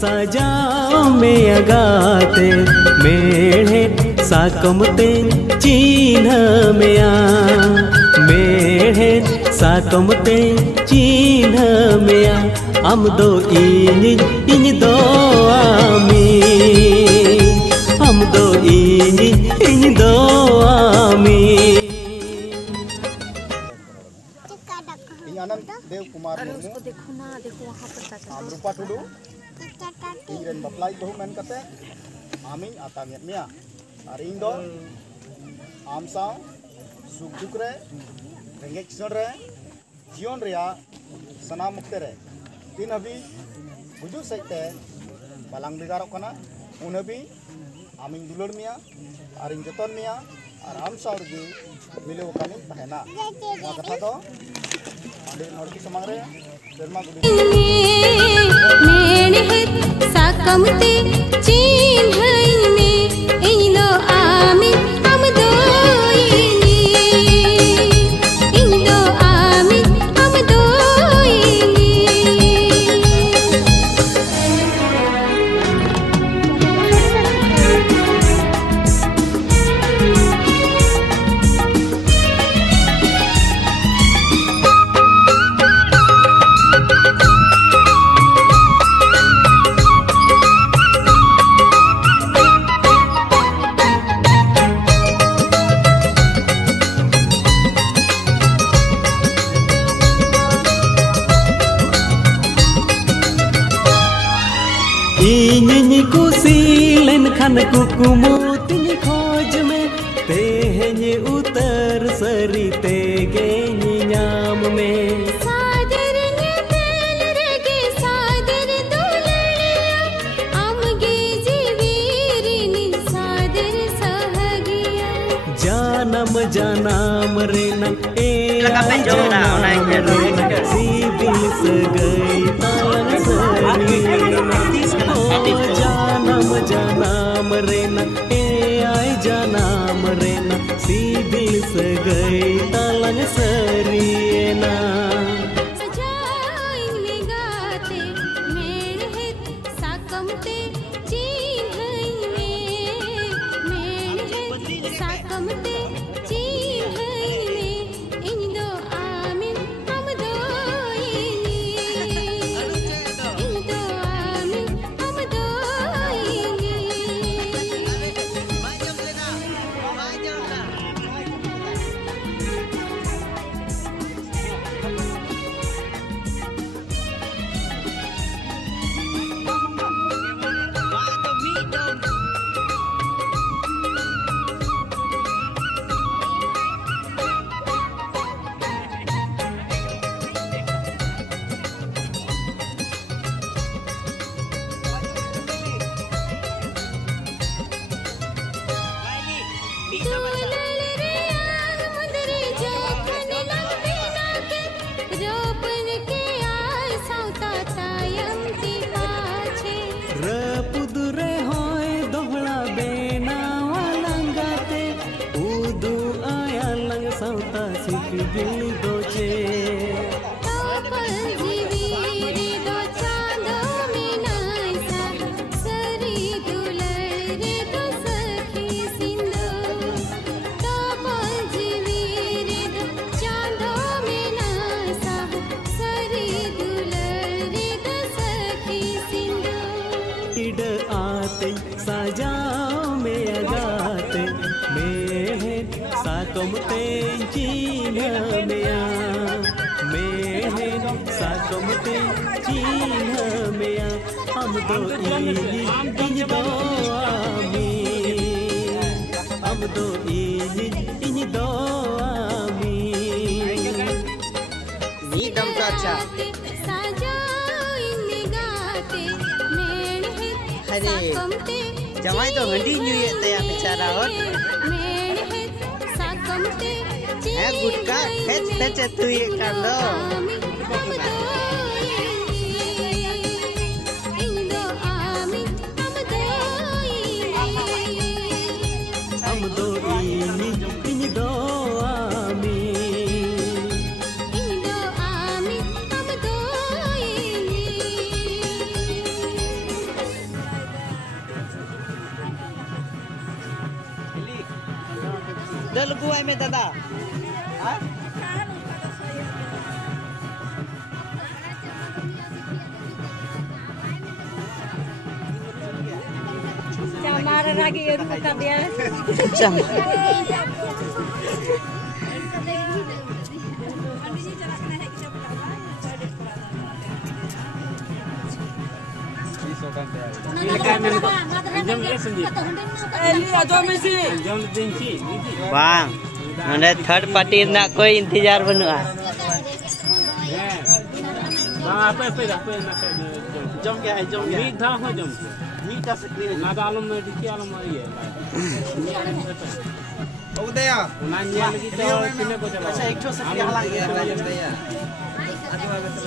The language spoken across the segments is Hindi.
साजाओ में अगाते मेढ़े साकमते चिन्ह में मेढ़े साकमते चिन्ह में आम दो इन दो आमी आम दो इन दो आमी। आनंद देव कुमार आम रूपा टुडू इन बपलाई बहु मेन कते आमिन आतांगेत मिया और इन दो आम साव सुख दुख रे रेंगेज किसान रे जीवन रे सनाम मुक्ते रे तीन हबी बुझु सहिते बालांग बिगारों कना उन हबी आमिन दुलर मिया और इन जतन मिया और आम साव रे मिले वकानी तहना वा कथा दो नोड़की समांग रे धर्मा गुडी मेणहत साकमते चिन्ह में इनो आमी हम दो इनो आमी हम दो इन्हीं कुसीलन खन कुकुमो तिनी खोज में तेहने उतर सरी तेगे नियाम में सादर ने तेल रगे सादर दुलड़िया आमगे जीवीरिनी सादर सहगिया जानम जानम रे न ए जानम रे न सीबिल सगई तालन सरी जानम जानम रे न ए आई जानम रे न सीबिल सगई तालन सरी ना सजाइन में गाते मेढ़त साकमते चिन्ह में मेढ़त साकमते चिन्ह में इन दो आमिन हम दो इन दो आमिन हम दो रपुदुरे होय दोहला बेना वालंगाते उदु आया लंग सौता सिक बिल दोचे आते साजाओ में अगाते मेढ़े साकमते चिन्ह में साकमते चिन्ह में हम दो इन दो आमी हम दो इन दो आमी नीदम का अच्छा अरे जमाई तो हंडी न्यूये तया बेचारा और है गुटका फेच तू ये कर लो हम दो इन दो आमी Dah lugu ai me dada. Hah? Camara lagi muka dia. Cam. Bang, mana third party nak koi इंतजार बनुआ. Bang apa nak Jom ke hai jom ke. Mid dah ho jom. Mid dah sekali. Nada alam na dikhi alam ai hai. Udaya. Nanya lagi tu kena ko chala. Acha ek tho sekali halang ke jom daya. Aduh abe tu.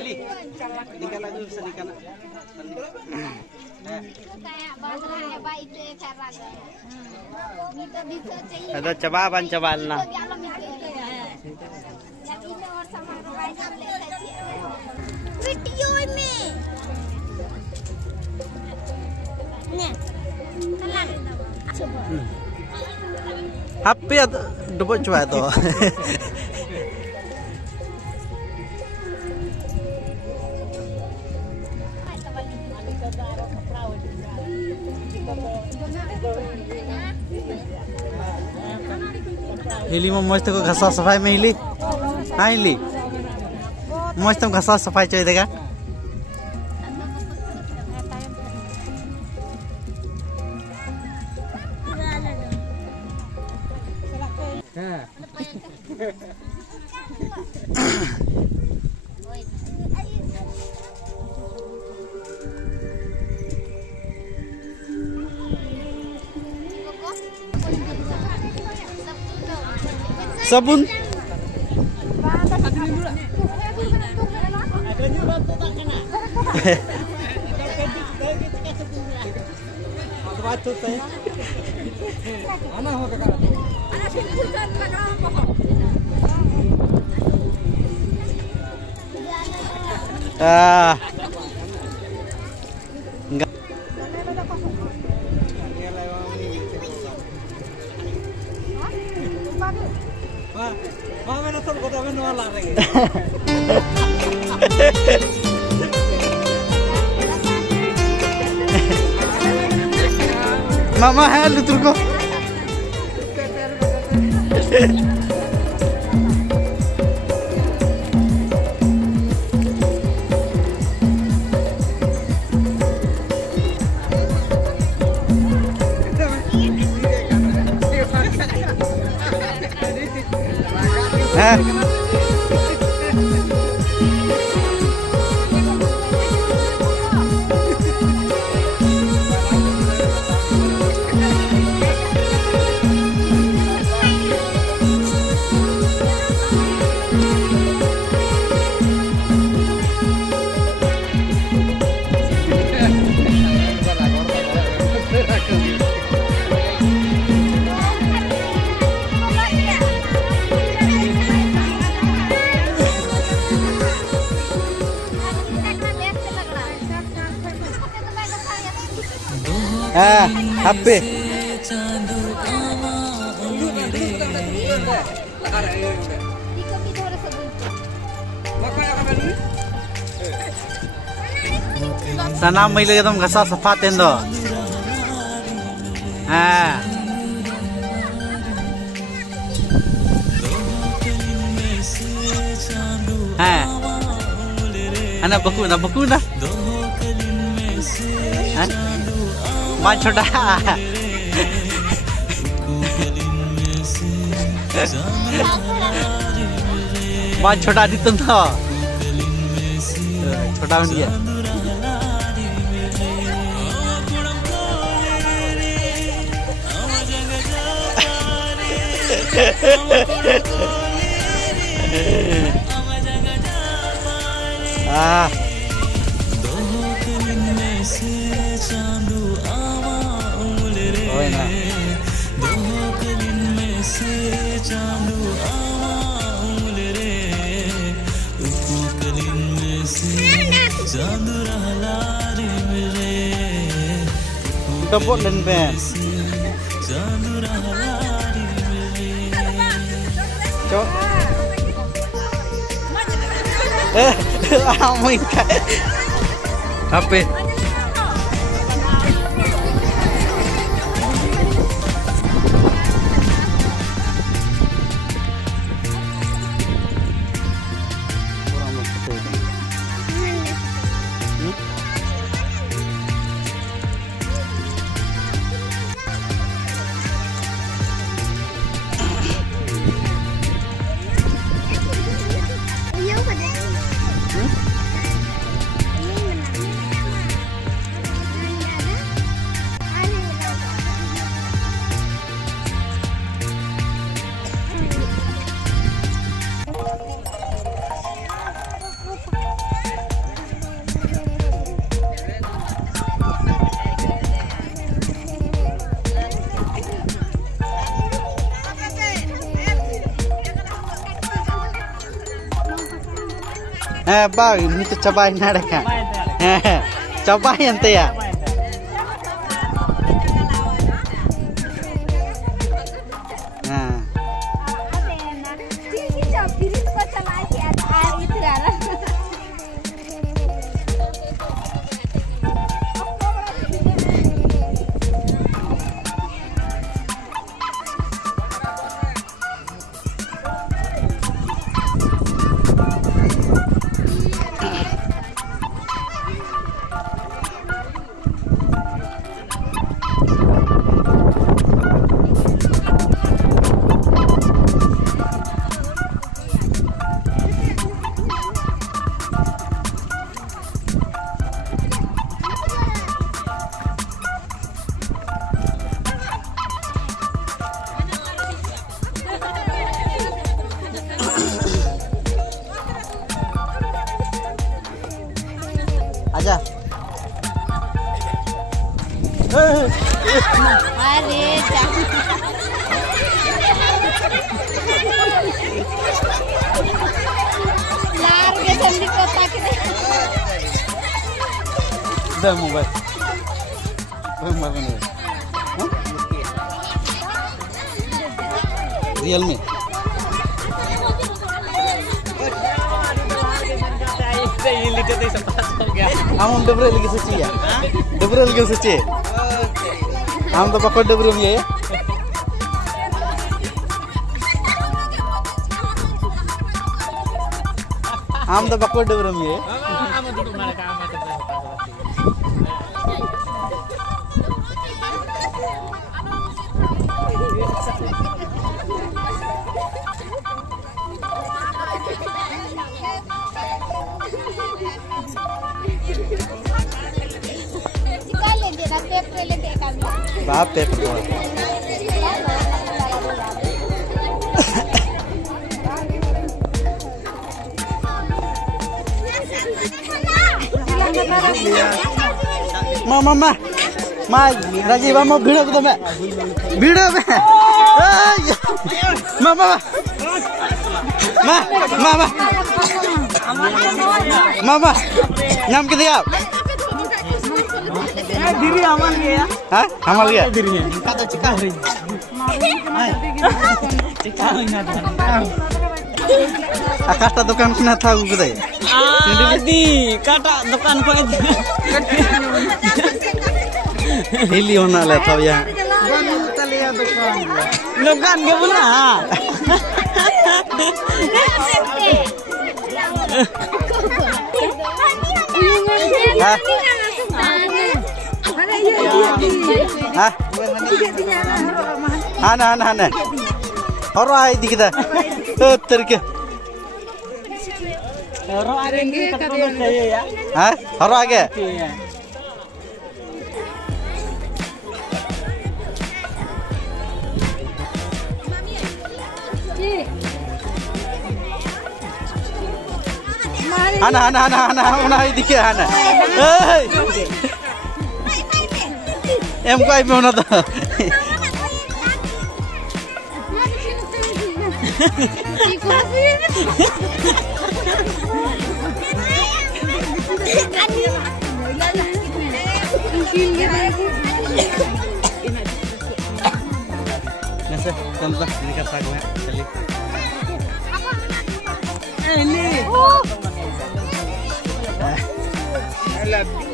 Eli, nikah lagi bisa nikah. Ada coba lah. Video ini. Nih. Happy atau double cuai tu. हिली में मस्त को घसा सफाई में हिली हाँ हिली मस्त घसा सफाई चाहिए देगा sabun enggak Mama है लुतुर को HP sana mai lagi तुम घसा सफा तेंदो anak beku dah मान छोटा मान छोटा दी तुम तो छोटा बन गया Ah. Oh, enak. Tepuk dan band. Cok. Amin kan. HP. Bang, ini tuh cobain ada kan? Cobain tuh ya. Nah. Aja. Udah mobile. Realme. हम डबरे लगे सोची है डबरे लगे सोचे हम तो पकड़ डबरे में है हम तो पकड़ डबरे में है बाप पेपर बोल मामा मामा माँ राजीव मामा भिड़ो को तो मैं भिड़ो में मामा मामा मामा नाम किधर आप दीदी हमाल गया हाँ हमाल गया दीदी है इनका तो चिका हो रही चिका हो ना काटा दुकान किना था वो बताइए दी काटा दुकान को हिली होना ले था यहाँ दुकान के बोला Ana Horo ay di kita. Terke. Horo आएंगे कब चाहिए यार? हाँ? हरो आगे? मारे Hana mana idike hana. Hey. Em có ai mau nada. Nasa, tamba ni kasag na kali. Ini. I love you.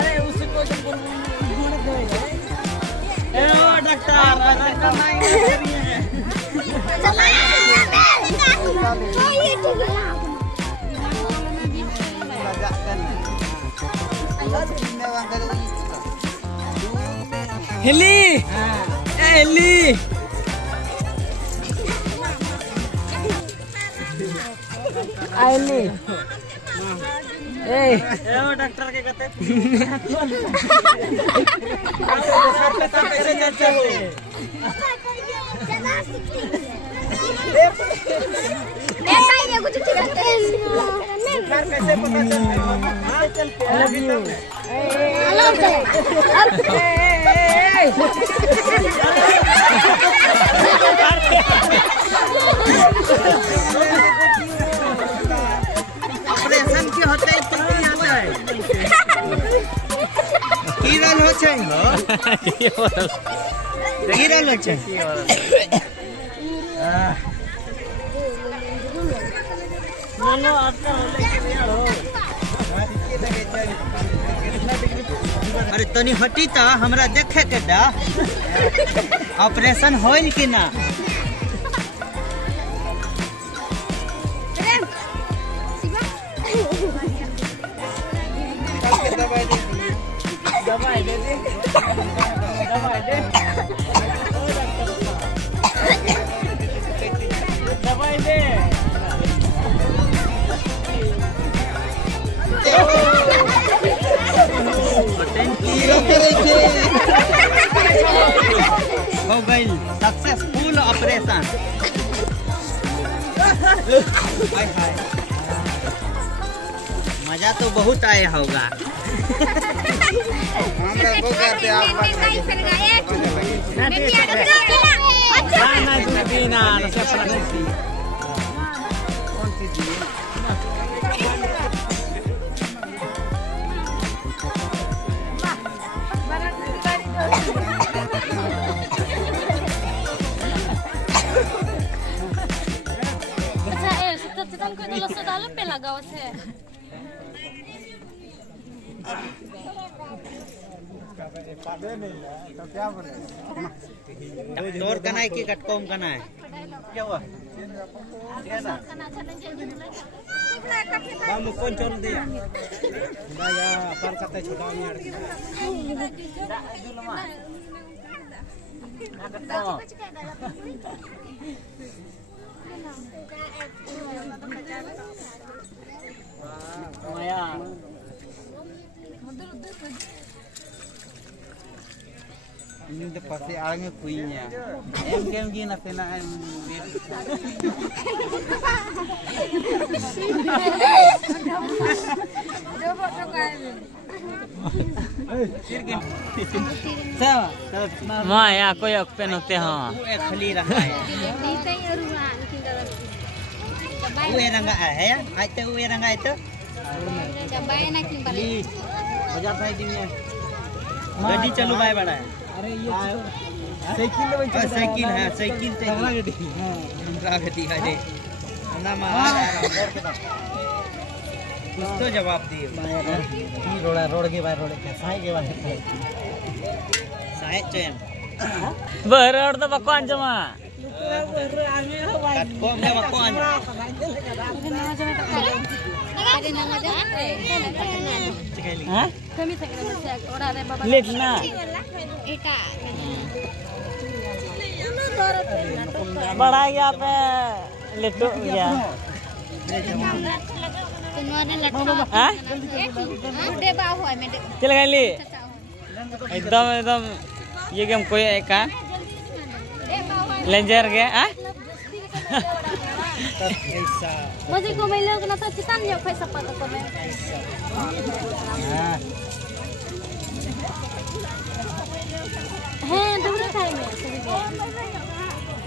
अरे उसको जब डॉक्टर हेली हेली आइली ए डॉक्टर के कहते ऑपरेशन के होते कीरल हो छै कीरल हो छै मोनो आता अरे तनी हटी ता हमरा देखे के दा ऑपरेशन होइल कि ना दवाई दे दवाई दे हो गई सक्सेसफुल ऑपरेशन मजा तो बहुत आया होगा डॉक्टर कना है कि कटकोम कना है क्या हुआ हम कौन चल दिया या पर कते छोटा नियर माया ini udah pasti alangnya kuinya em gini nasenaan Maya aku ya penote ha khali ranga hai uwe ranga hai ya aite uwe ranga itu jabai na kin bali bajar bhai dinnya गड्डी चलो भाई बड़ा है अरे ये साइकिल है साइकिल गड्डी है ना कुछ तो जवाब दिए रोड के भाई रोड के साई के भाई साई चैन बरोड तो बकवान जमा कटकोम ने बकवान हां लेटना बड़ा गया पे लेटो गया चल गई एकदम एकदम ये गेम कोई का Lenjer ke? Ah? Masih kau melo kena tak citan ya kai sapa kau me. Heh, dobra kai me.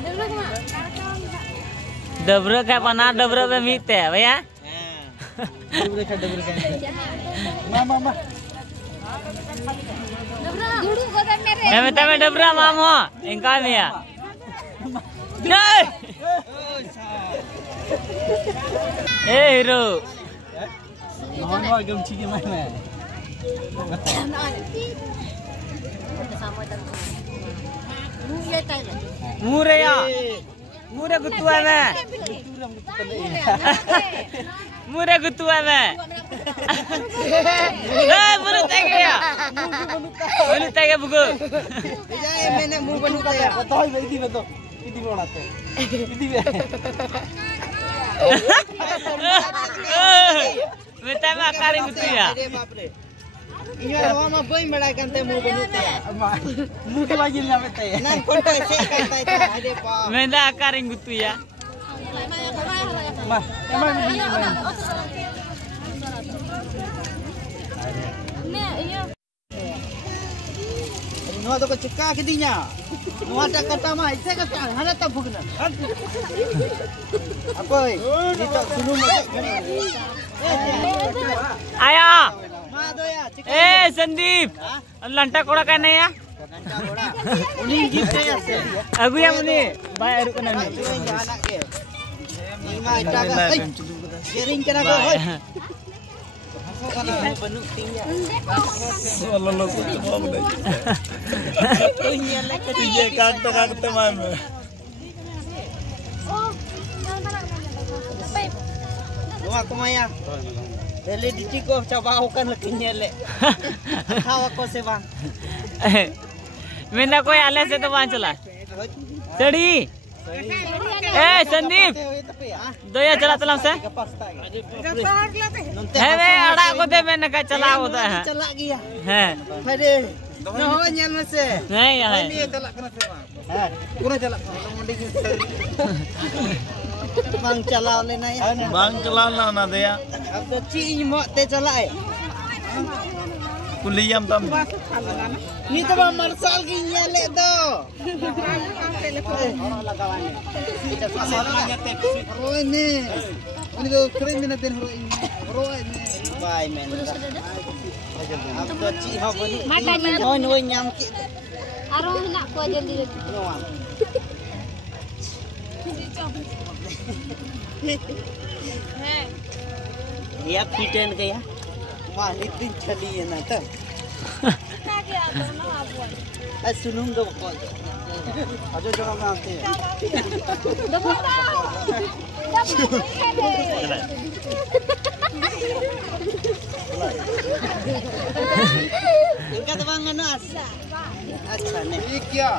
Dobra kena. Dobra kayak mana? Dobra be mite, ya? Dobra ka. Mama. Dobra. Dulu kau tak mere. Tame dobra mamo. Engkau ni ya. Nei. Hero. Mohon agam ciki mana? Mure ya. Mure ketua me. Mure ketua me. Mure tege ya. Mure tege buku. Jai mene mu banu kaya. Betul ini betul. Ini mana tu? Ini be. Minta makarin gitu ya. Iya, mama boy merayakan temu benute. Muka lagi nyampe teh. Nan foto saya kan teh ada pa. Minta akarin gitu ya. Ma, emang ini. Nuah tu keceka kedinya. Nuah tak kata mah, saya kata hana tak bugna. Apa? Ini tak sunum macam. Ayo. Ma Sandeep. Lanta koda kan ya? Lanta koda. Uni gift ya. Aku yang ini. Bayar aku nanti. Anak ke. Ini mah ita ka. Sharing kana ko. Kana banu tinggal. Tiga kata mana? Wah, kumaya. Dele di ko coba kan lekinya le. Tahu ko se bang. Minta koy आले से तो वहाँ चला चढ़ी संदीप दोया चला तलाम से है वे अड़ा को दे मैंने कहा चला होता है चला गया है अरे न हो nyal में से नहीं है ये चला करना से bang पूरा चला मुंडी की bang चला लेना ya Bang celana na dia. अब तो चीज मत ते चला है Kuliam tam. ये तो bang मरसाल की nyale तो roy ne ini तो keren mina den roy ne bye man अब तो चीज हो बनी नोय नोय nyam ki Aro nak ko jeli. या पिटन गया वाह इतनी चली है ना तो सुनूंगा कॉल अजो जगह में आते हैं इनका तो वांगा ना अच्छा नहीं Iya.